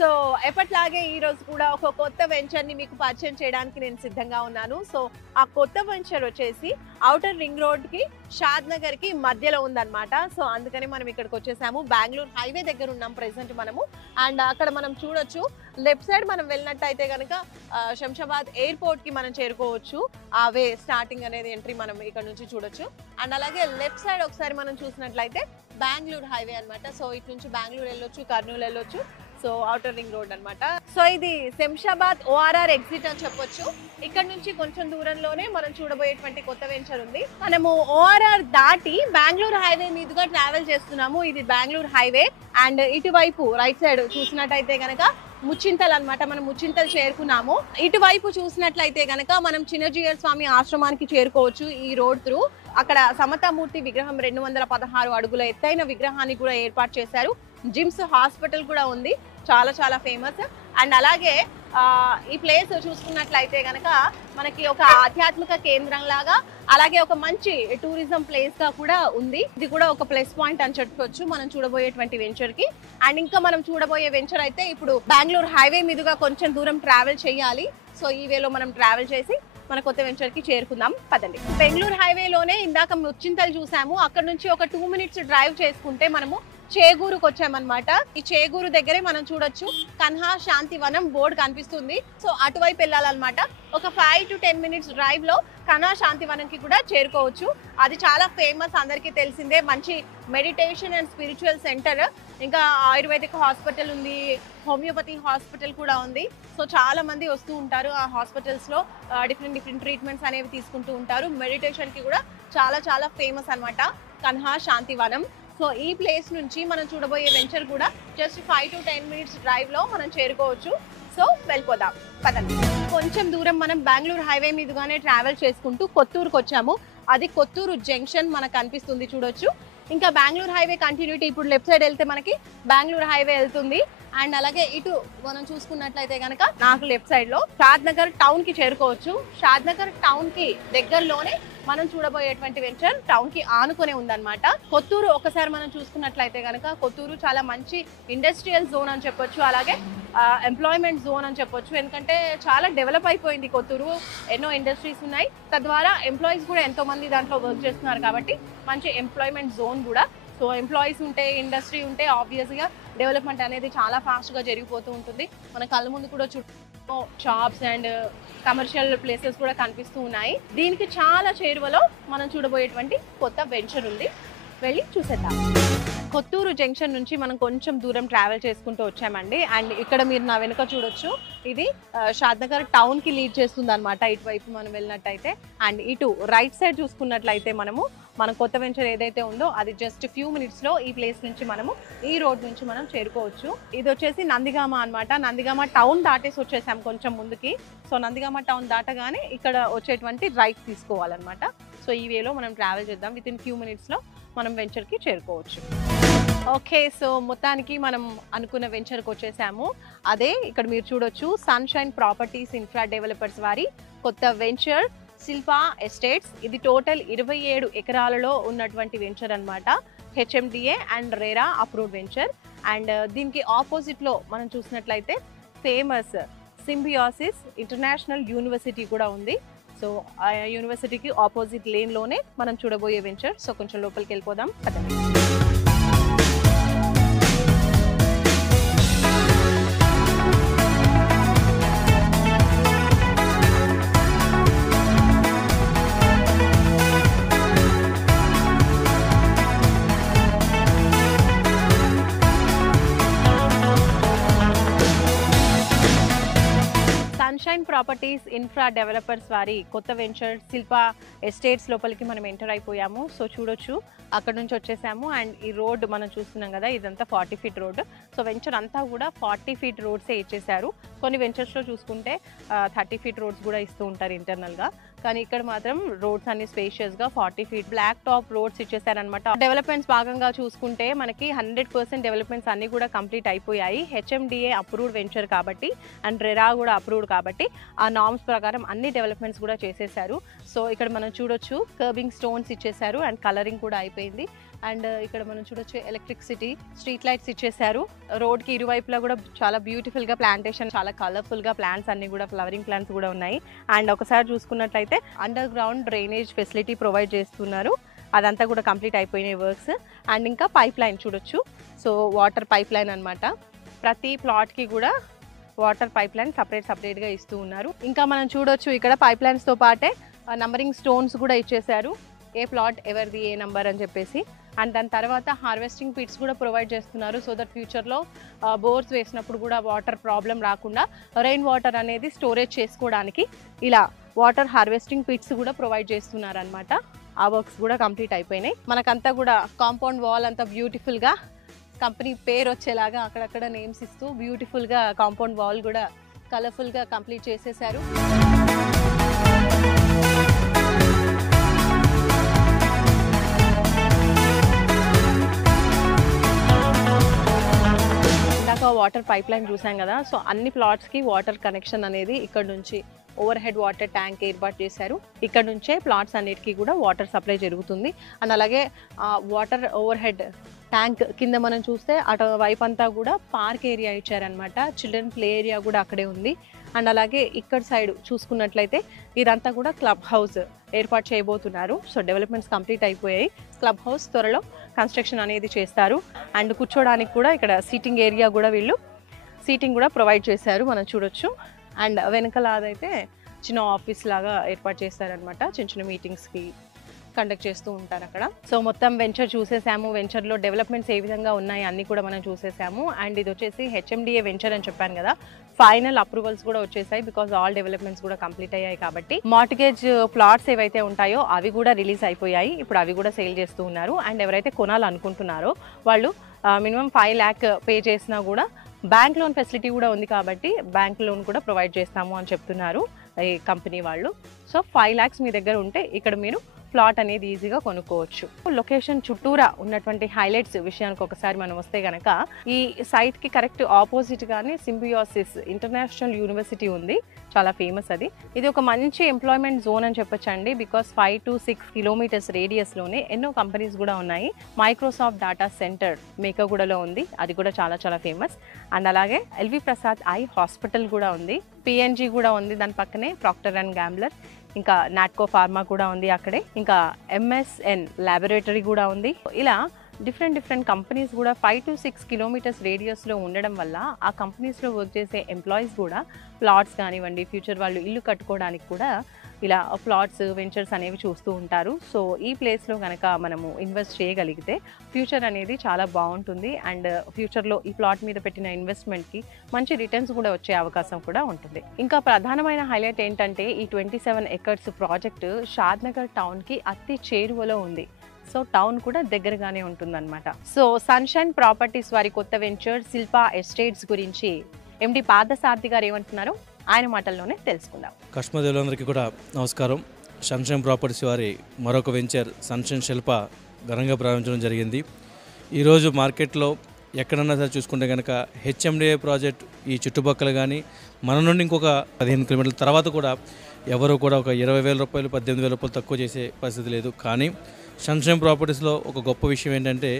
So ఎప్పట్లాగే ఈ రోజు కూడా ఒక కొత్త వెంచర్ ని మీకు పరిచయం చేయడానికి నేను సిద్ధంగా ఉన్నాను. సో ఆ కొత్త వెంచర్ వచ్చేసి ఔటర్ రింగ్ రోడ్ కి షాద్ నగర్ కి మధ్యలో ఉందన్నమాట. సో అందుకని మనం ఇక్కడికి వచ్చేసాము. బెంగళూరు హైవే దగ్గర ఉన్నాం ప్రెసెంట్ మనము. అండ్ అక్కడ మనం చూడొచ్చు, లెఫ్ట్ సైడ్ మనం వెళ్ళినట్టయితే కనుక శంషాబాద్ ఎయిర్పోర్ట్ కి మనం చేరుకోవచ్చు. ఆ వే స్టార్టింగ్ అనేది ఎంట్రీ మనం ఇక్కడ నుంచి చూడొచ్చు. అండ్ అలాగే లెఫ్ట్ సైడ్ ఒకసారి మనం చూసినట్లయితే బెంగళూరు హైవే అన్నమాట. సో ఇటు నుంచి బెంగళూరు వెళ్ళొచ్చు, కర్నూలు వెళ్ళొచ్చు. సో ఔటర్ రింగ్ రోడ్ అన్నమాట. సో ఇది శంషాబాద్ ఓఆర్ఆర్ ఎగ్జిట్ అని చెప్పొచ్చు. ఇక్కడ నుంచి కొంచెం దూరంలోనే మనం చూడబోయేటువంటి కొత్త వెంచర్ ఉంది. మనము ఓఆర్ఆర్ దాటి బెంగళూరు హైవే మీదుగా ట్రావెల్ చేస్తున్నాము. ఇది బెంగళూరు హైవే. అండ్ ఇటువైపు రైట్ సైడ్ చూసినట్టయితే గనక ముచ్చింతల్ అన్నమాట. మనం ముచ్చింతల్ చేరుకున్నాము. ఇటువైపు చూసినట్లయితే గనక మనం చిన్నజీయర్ స్వామి ఆశ్రమానికి చేరుకోవచ్చు ఈ రోడ్ త్రూ. అక్కడ సమతామూర్తి విగ్రహం 216 అడుగుల ఎత్తైన విగ్రహాన్ని కూడా ఏర్పాటు చేశారు. జిమ్స్ హాస్పిటల్ కూడా ఉంది, చాలా చాలా ఫేమస్. అండ్ అలాగే ఈ ప్లేస్ చూసుకున్నట్లయితే గనక మనకి ఒక ఆధ్యాత్మిక కేంద్రం లాగా, అలాగే ఒక మంచి టూరిజం ప్లేస్ గా కూడా ఉంది. ఇది కూడా ఒక ప్లస్ పాయింట్ అని చెప్పొచ్చు మనం చూడబోయేటువంటి వెంచర్ కి. అండ్ ఇంకా మనం చూడబోయే వెంచర్ అయితే ఇప్పుడు బెంగళూరు హైవే మీదుగా కొంచెం దూరం ట్రావెల్ చేయాలి. సో ఈ వేలో మనం ట్రావెల్ చేసి మన కొత్త వెంచర్ కి చేరుకుందాం, పదండి. బెంగళూరు హైవేలోనే ఇందాక ముచ్చింతలు చూసాము. అక్కడ నుంచి ఒక 2 మినిట్స్ డ్రైవ్ చేసుకుంటే మనము చేగూరుకు వచ్చామన్నమాట. ఈ చేగూరు దగ్గరే మనం చూడొచ్చు కన్హా శాంతివనం బోర్డు కనిపిస్తుంది. సో అటువైపు వెళ్ళాలన్నమాట. ఒక 5 to 10 మినిట్స్ డ్రైవ్ లో కన్హా శాంతివనంకి కూడా చేరుకోవచ్చు. అది చాలా ఫేమస్, అందరికీ తెలిసిందే. మంచి మెడిటేషన్ అండ్ స్పిరిచువల్ సెంటర్. ఇంకా ఆయుర్వేదిక్ హాస్పిటల్ ఉంది, హోమియోపతి హాస్పిటల్ కూడా ఉంది. సో చాలా మంది వస్తూ ఉంటారు ఆ హాస్పిటల్స్ లో, డిఫరెంట్ ట్రీట్మెంట్స్ అనేవి తీసుకుంటూ ఉంటారు. మెడిటేషన్ కి కూడా చాలా చాలా ఫేమస్ అన్నమాట కన్హా శాంతివనం. సో ఈ ప్లేస్ నుంచి మనం చూడబోయే వెంచర్ కూడా జస్ట్ 5 to 10 మినిట్స్ డ్రైవ్ లో మనం చేరుకోవచ్చు. సో వెళ్ళిపోదాం, పదండి. కొంచెం దూరం మనం బెంగళూరు హైవే మీదుగానే ట్రావెల్ చేసుకుంటూ కొత్తూరుకు వచ్చాము. అది కొత్తూరు జంక్షన్ మనకు కనిపిస్తుంది, చూడొచ్చు. ఇంకా బెంగళూరు హైవే కంటిన్యూటీ ఇప్పుడు లెఫ్ట్ సైడ్ వెళ్తే మనకి బెంగళూరు హైవే వెళ్తుంది. అండ్ అలాగే ఇటు మనం చూసుకున్నట్లయితే కనుక నాకు లెఫ్ట్ సైడ్ లో షాద్ నగర్ టౌన్ కి చేరుకోవచ్చు. షాద్ నగర్ టౌన్ కి దగ్గరలోనే మనం చూడబోయేటువంటి వెంచర్ టౌన్ కి ఆనుకునే ఉందన్నమాట. కొత్తూరు ఒకసారి మనం చూసుకున్నట్లయితే కనుక కొత్తూరు చాలా మంచి ఇండస్ట్రియల్ జోన్ అని చెప్పొచ్చు, అలాగే ఎంప్లాయ్మెంట్ జోన్ అని చెప్పొచ్చు. ఎందుకంటే చాలా డెవలప్ అయిపోయింది కొత్తూరు. ఎన్నో ఇండస్ట్రీస్ ఉన్నాయి, తద్వారా ఎంప్లాయీస్ కూడా ఎంతో మంది దాంట్లో వర్క్ చేస్తున్నారు. కాబట్టి మంచి ఎంప్లాయ్మెంట్ జోన్ కూడా. సో ఎంప్లాయీస్ ఉంటే, ఇండస్ట్రీ ఉంటే ఆబ్వియస్ గా డెవలప్మెంట్ అనేది చాలా ఫాస్ట్ గా జరిగిపోతూ ఉంటుంది. మన కళ్ళ ముందు కూడా చుట్టూ షాప్స్ అండ్ కమర్షియల్ ప్లేసెస్ కూడా కనిపిస్తూ ఉన్నాయి. దీనికి చాలా చేరువలో మనం చూడబోయేటువంటి కొత్త వెంచర్ ఉంది, వెళ్ళి చూసేద్దాం. కొత్తూరు జంక్షన్ నుంచి మనం కొంచెం దూరం ట్రావెల్ చేసుకుంటూ వచ్చామండి. అండ్ ఇక్కడ మీరు నా వెనుక చూడొచ్చు, ఇది షాద్ నగర్ టౌన్ కి లీడ్ చేస్తుంది అనమాట. ఇటువైపు మనం వెళ్ళినట్టయితే. అండ్ ఇటు రైట్ సైడ్ చూసుకున్నట్లయితే మన కొత్త వెంచర్ ఏదైతే ఉందో అది జస్ట్ ఫ్యూ మినిట్స్ లో ఈ ప్లేస్ నుంచి మనము ఈ రోడ్ నుంచి మనం చేరుకోవచ్చు. ఇది వచ్చేసి నందిగామ అన్నమాట. నందిగామ టౌన్ దాటేసి వచ్చేసాం కొంచెం ముందుకి. సో నందిగామ టౌన్ దాటగానే ఇక్కడ వచ్చేటువంటి రైట్ తీసుకోవాలన్నమాట. సో ఈ వేలో మనం ట్రావెల్ చేద్దాం. విత్ ఇన్ ఫ్యూ మినిట్స్ లో మనం వెంచర్ కి చేరుకోవచ్చు. ఓకే, సో మొత్తానికి మనం అనుకున్న వెంచర్కి వచ్చేసాము. అదే ఇక్కడ మీరు చూడొచ్చు, సన్షైన్ ప్రాపర్టీస్ ఇన్ఫ్రా డెవలపర్స్ వారి కొత్త వెంచర్ శిల్పా ఎస్టేట్స్. ఇది టోటల్ 27 ఎకరాలలో ఉన్నటువంటి వెంచర్ అన్నమాట. HMDA and RERA approved venture. And దీనికి ఆపోజిట్ లో మనం చూసినట్లయితే ఫేమస్ సింబియాసిస్ ఇంటర్నేషనల్ యూనివర్సిటీ కూడా ఉంది. సో ఆ యూనివర్సిటీకి ఆపోజిట్ లేన్ లోనే మనం చూడబోయే వెంచర్. సో కొంచెం లోపలికి వెళ్ళిపోదాం, పదండి. సన్షైన్ ప్రాపర్టీస్ ఇన్ఫ్రా డెవలపర్స్ వారి కొత్త వెంచర్ శిల్పా ఎస్టేట్స్ లోపలికి మనం ఎంటర్ అయిపోయాము. సో చూడొచ్చు, అక్కడ నుంచి వచ్చేసాము. అండ్ ఈ రోడ్ మనం చూస్తున్నాం కదా, ఇదంతా 40 ఫీట్ రోడ్. సో వెంచర్ అంతా కూడా 40 ఫీట్ రోడ్సే ఇచ్చేసారు. కొన్ని వెంచర్స్లో చూసుకుంటే 30 ఫీట్ రోడ్స్ కూడా ఇస్తూ ఉంటారు ఇంటర్నల్గా. కానీ ఇక్కడ మాత్రం రోడ్స్ అన్ని స్పేషియస్గా 40 ఫీట్ బ్లాక్ టాప్ రోడ్స్ ఇచ్చేసారనమాట. డెవలప్మెంట్స్ భాగంగా చూసుకుంటే మనకి 100% డెవలప్మెంట్స్ అన్ని కూడా కంప్లీట్ అయిపోయాయి. హెచ్ఎండిఏ అప్రూవ్డ్ వెంచర్ కాబట్టి అండ్ రెరా కూడా అప్రూవ్డ్ కాబట్టి ఆ నార్మ్స్ ప్రకారం అన్ని డెవలప్మెంట్స్ కూడా చేసేసారు. సో ఇక్కడ మనం చూడొచ్చు, కర్బింగ్ స్టోన్స్ ఇచ్చేసారు అండ్ కలరింగ్ కూడా అయిపోయింది. అండ్ ఇక్కడ మనం చూడొచ్చు ఎలక్ట్రిసిటీ స్ట్రీట్ లైట్స్ ఇచ్చేసారు. రోడ్ కి ఇరువైపులా కూడా చాలా బ్యూటిఫుల్ గా ప్లాంటేషన్, చాలా కలర్ఫుల్ గా ప్లాంట్స్ అన్ని కూడా ఫ్లవరింగ్ ప్లాంట్స్ కూడా ఉన్నాయి. అండ్ ఒకసారి చూసుకున్నట్లయితే under ground drainage facility provide చేస్తున్నారు. అదంతా కూడా కంప్లీట్ అయిపోయినాయి వర్క్స్. అండ్ ఇంకా పైప్ లైన్ చూడొచ్చు. సో వాటర్ పైప్ లైన్ అనమాట. ప్రతి ప్లాట్ కి కూడా వాటర్ పైప్ లైన్ సపరేట్గా ఇస్తూ ఉన్నారు. ఇంకా మనం చూడొచ్చు ఇక్కడ పైప్ లైన్స్తో పాటే నంబరింగ్ స్టోన్స్ కూడా ఇచ్చేసారు. ఏ ప్లాట్ ఎవరిది ఏ నంబర్ అని చెప్పేసి. అండ్ దాని తర్వాత హార్వెస్టింగ్ పిట్స్ కూడా ప్రొవైడ్ చేస్తున్నారు. సో దట్ ఫ్యూచర్లో బోర్స్ వేసినప్పుడు కూడా వాటర్ ప్రాబ్లం రాకుండా రెయిన్ వాటర్ అనేది స్టోరేజ్ చేసుకోవడానికి ఇలా వాటర్ హార్వెస్టింగ్ పిట్స్ కూడా ప్రొవైడ్ చేస్తున్నారు అనమాట. ఆ వర్క్స్ కూడా కంప్లీట్ అయిపోయినాయి. మనకంతా కూడా కాంపౌండ్ వాల్ అంతా బ్యూటిఫుల్గా కంపెనీ పేరు వచ్చేలాగా అక్కడక్కడ నేమ్స్ ఇస్తూ బ్యూటిఫుల్గా కాంపౌండ్ వాల్ కూడా కలర్ఫుల్గా కంప్లీట్ చేసేసారు. ఇందాక వాటర్ పైప్ లైన్ చూసాం కదా. సో అన్ని ప్లాట్స్కి వాటర్ కనెక్షన్ అనేది ఇక్కడ నుంచి ఓవర్ హెడ్ వాటర్ ట్యాంక్ ఏర్పాటు చేశారు. ఇక్కడ నుంచే ప్లాట్స్ అన్నిటికీ కూడా వాటర్ సప్లై జరుగుతుంది. అండ్ అలాగే వాటర్ ఓవర్ హెడ్ ట్యాంక్ కింద మనం చూస్తే అటు వైపు అంతా కూడా పార్క్ ఏరియా ఇచ్చారనమాట. చిల్డ్రన్ ప్లే ఏరియా కూడా అక్కడే ఉంది. అండ్ అలాగే ఇక్కడ సైడ్ చూసుకున్నట్లయితే ఇదంతా కూడా క్లబ్ హౌస్ ఏర్పాటు చేయబోతున్నారు. సో డెవలప్మెంట్స్ కంప్లీట్ అయిపోయాయి. క్లబ్ హౌస్ త్వరలో కన్స్ట్రక్షన్ అనేది చేస్తారు. అండ్ కూర్చోడానికి కూడా ఇక్కడ సీటింగ్ ఏరియా కూడా వీళ్ళు సీటింగ్ కూడా ప్రొవైడ్ చేశారు, మనం చూడొచ్చు. అండ్ వెనకాల అదైతే చిన్న ఆఫీస్ లాగా ఏర్పాటు చేస్తారనమాట. చిన్న చిన్న మీటింగ్స్కి కండక్ట్ చేస్తూ ఉంటారు అక్కడ. సో మొత్తం వెంచర్ చూసేసాము. వెంచర్లో డెవలప్మెంట్స్ ఏ విధంగా ఉన్నాయి అన్నీ కూడా మనం చూసేసాము. అండ్ ఇది వచ్చేసి హెచ్ఎండిఏ వెంచర్ అని చెప్పాను కదా. ఫైనల్ అప్రూవల్స్ కూడా వచ్చేసాయి బికాజ్ ఆల్ డెవలప్మెంట్స్ కూడా కంప్లీట్ అయ్యాయి కాబట్టి. మార్టిగేజ్ ప్లాట్స్ ఏవైతే ఉంటాయో అవి కూడా రిలీజ్ అయిపోయాయి. ఇప్పుడు అవి కూడా సేల్ చేస్తూ ఉన్నారు. అండ్ ఎవరైతే కొనాలనుకుంటున్నారో వాళ్ళు మినిమం 5 lakh పే చేసినా కూడా బ్యాంక్ లోన్ ఫెసిలిటీ కూడా ఉంది కాబట్టి బ్యాంక్ లోన్ కూడా ప్రొవైడ్ చేస్తాము అని చెప్తున్నారు ఈ కంపెనీ వాళ్ళు. సో 5 lakhs మీ దగ్గర ఉంటే ఇక్కడ మీరు ప్లాట్ అనేది ఈజీగా కొనుక్కోవచ్చు. లొకేషన్ చుట్టూరా ఉన్నటువంటి హైలైట్స్ విషయానికి ఒకసారి మనం వస్తే గనక ఈ సైట్ కి కరెక్ట్ ఆపోజిట్ గానే సింబియోసిస్ ఇంటర్నేషనల్ యూనివర్సిటీ ఉంది, చాలా ఫేమస్ అది. ఇది ఒక మంచి ఎంప్లాయ్మెంట్ జోన్ అని చెప్పొచ్చండి. బికాస్ 5 to 6 kilometers రేడియస్ లోనే ఎన్నో కంపెనీస్ కూడా ఉన్నాయి. మైక్రోసాఫ్ట్ డేటా సెంటర్ మేకగూడలో ఉంది, అది కూడా చాలా చాలా ఫేమస్. అండ్ అలాగే ఎల్వి ప్రసాద్ ఐ హాస్పిటల్ కూడా ఉంది, పిఎన్జీ కూడా ఉంది దాని పక్కనే, ప్రాక్టర్ అండ్ గ్యాంబ్లర్, ఇంకా నాట్కో ఫార్మా కూడా ఉంది అక్కడే, ఇంకా ఎంఎస్ఎన్ ల్యాబొరేటరీ కూడా ఉంది. ఇలా డిఫరెంట్ కంపెనీస్ కూడా 5 to 6 kilometers రేడియస్లో ఉండడం వల్ల ఆ కంపెనీస్లో వర్క్ చేసే ఎంప్లాయీస్ కూడా ప్లాట్స్ కానివ్వండి, ఫ్యూచర్ వాళ్ళు ఇల్లు కట్టుకోవడానికి కూడా ఇలా ప్లాట్స్ వెంచర్స్ అనేవి చూస్తూ ఉంటారు. సో ఈ ప్లేస్లో కనుక మనము ఇన్వెస్ట్ చేయగలిగితే ఫ్యూచర్ అనేది చాలా బాగుంటుంది. అండ్ ఫ్యూచర్లో ఈ ప్లాట్ మీద పెట్టిన ఇన్వెస్ట్మెంట్కి మంచి రిటర్న్స్ కూడా వచ్చే అవకాశం కూడా ఉంటుంది. ఇంకా ప్రధానమైన హైలైట్ ఏంటంటే ఈ 27 acres ప్రాజెక్టు షాద్నగర్ టౌన్కి అతి చేరువలో ఉంది. సో టౌన్ కూడా దగ్గరగానే ఉంటుందన్నమాట. సో సన్షైన్ ప్రాపర్టీస్ వారి కొత్త వెంచర్ శిల్పా ఎస్టేట్స్ గురించి ఎండి పార్థసారథి గారు ఏమంటున్నారో ఆయన మాటల్లోనే తెలుసుకుందాం. కస్టమర్లందరికీ కూడా నమస్కారం. సన్షైన్ ప్రాపర్టీస్ వారి మరొక వెంచర్ సన్షైన్ శిల్ప ఘనంగా ప్రారంభించడం జరిగింది. ఈరోజు మార్కెట్లో ఎక్కడన్నా సరే చూసుకుంటే కనుక హెచ్ఎండిఏ ప్రాజెక్ట్ ఈ చుట్టుపక్కల కానీ మన నుండి ఇంకొక 15 kilometers తర్వాత కూడా ఎవరు కూడా ఒక 20,000 రూపాయలు 18,000 రూపాయలు తక్కువ చేసే పరిస్థితి లేదు. కానీ సన్షైన్ ప్రాపర్టీస్లో ఒక గొప్ప విషయం ఏంటంటే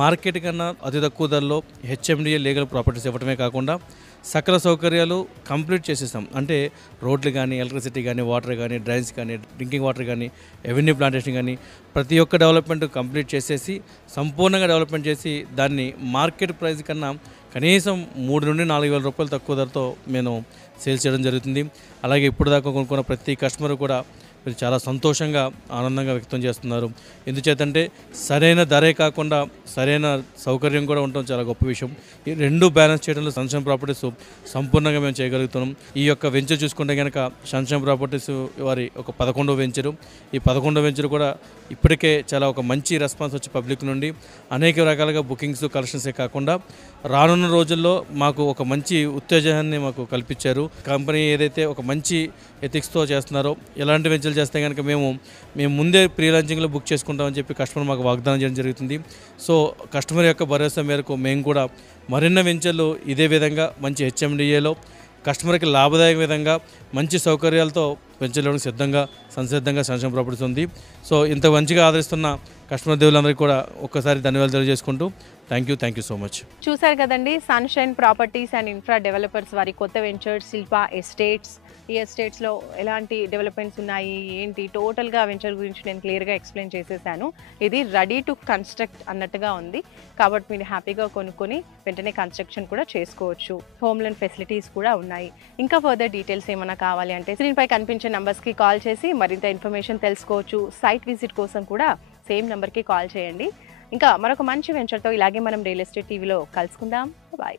మార్కెట్ కన్నా అతి తక్కువ ధరలో హెచ్ఎండిఏ లీగల్ ప్రాపర్టీస్ ఇవ్వడమే కాకుండా సకల సౌకర్యాలు కంప్లీట్ చేసేస్తాం. అంటే రోడ్లు కానీ, ఎలక్ట్రిసిటీ కానీ, వాటర్ కానీ, డ్రైన్స్ కానీ, డ్రింకింగ్ వాటర్ కానీ, ఎవెన్యూ ప్లాంటేషన్ కానీ ప్రతి ఒక్క డెవలప్మెంట్ కంప్లీట్ చేసేసి సంపూర్ణంగా డెవలప్మెంట్ చేసి దాన్ని మార్కెట్ ప్రైస్ కన్నా కనీసం 3 నుండి 4,000 రూపాయలు తక్కువ ధరతో మేము సేల్ చేయడం జరుగుతుంది. అలాగే ఇప్పుడు దాకా కొనుక్కున్న ప్రతి కస్టమర్ కూడా చాలా సంతోషంగా ఆనందంగా వ్యక్తం చేస్తున్నారు. ఎందుచేతంటే సరైన ధరే కాకుండా సరైన సౌకర్యం కూడా ఉండటం చాలా గొప్ప విషయం. ఈ రెండు బ్యాలెన్స్ చేయడంలో సన్షైన్ ప్రాపర్టీస్ సంపూర్ణంగా మేము చేయగలుగుతున్నాం. ఈ యొక్క వెంచర్ చూసుకుంటే కనుక సన్షైన్ ప్రాపర్టీస్ వారి ఒక 11వ వెంచరు. ఈ 11వ వెంచర్ కూడా ఇప్పటికే చాలా ఒక మంచి రెస్పాన్స్ వచ్చి పబ్లిక్ నుండి అనేక రకాలుగా బుకింగ్స్ కలెక్షన్సే కాకుండా రానున్న రోజుల్లో మాకు ఒక మంచి ఉత్తేజాన్ని మాకు కల్పించారు. కంపెనీ ఏదైతే ఒక మంచి ఎథిక్స్తో చేస్తున్నారో ఎలాంటి వెంచర్లు చేస్తే కనుక మేము ముందే ప్రీ లాంచింగ్లో బుక్ చేసుకుంటామని చెప్పి కస్టమర్ మాకు వాగ్దానం చేయడం జరుగుతుంది. సో కస్టమర్ యొక్క భరోసా మేరకు మేము కూడా మరిన్న వెంచర్లు ఇదే విధంగా మంచి హెచ్ఎండిఏలో కస్టమర్కి లాభదాయక విధంగా మంచి సౌకర్యాలతో వెంచర్లో సంసిద్ధంగా సన్షైన్ ప్రాపర్టీస్ ఉంది. సో ఇంత మంచిగా ఆదరిస్తున్న కస్టమర్ దేవులందరికీ కూడా ఒక్కసారి ధన్యవాదాలు తెలియజేసుకుంటూ థ్యాంక్ యూ సో మచ్. చూసారు కదండి, sunshine properties and infra developers వారి కొత్త వెంచర్ శిల్పా ఎస్టేట్స్. ఈ ఎస్టేట్స్లో ఎలాంటి డెవలప్మెంట్స్ ఉన్నాయి ఏంటి టోటల్గా వెంచర్ గురించి నేను క్లియర్గా ఎక్స్ప్లెయిన్ చేసేసాను. ఇది రెడీ టు కన్స్ట్రక్ట్ అన్నట్టుగా ఉంది కాబట్టి మీరు హ్యాపీగా కొనుక్కొని వెంటనే కన్స్ట్రక్షన్ కూడా చేసుకోవచ్చు. హోమ్ లోన్ ఫెసిలిటీస్ కూడా ఉన్నాయి. ఇంకా ఫర్దర్ డీటెయిల్స్ ఏమైనా కావాలి అంటే స్క్రీన్పై కనిపించే నెంబర్స్కి కాల్ చేసి మరింత ఇన్ఫర్మేషన్ తెలుసుకోవచ్చు. సైట్ విజిట్ కోసం కూడా సేమ్ నెంబర్కి కాల్ చేయండి. ఇంకా మరొక మంచి వెంచర్తో ఇలాగే మనం రియల్ ఎస్టేట్ టీవీలో కలుసుకుందాం. బాయ్.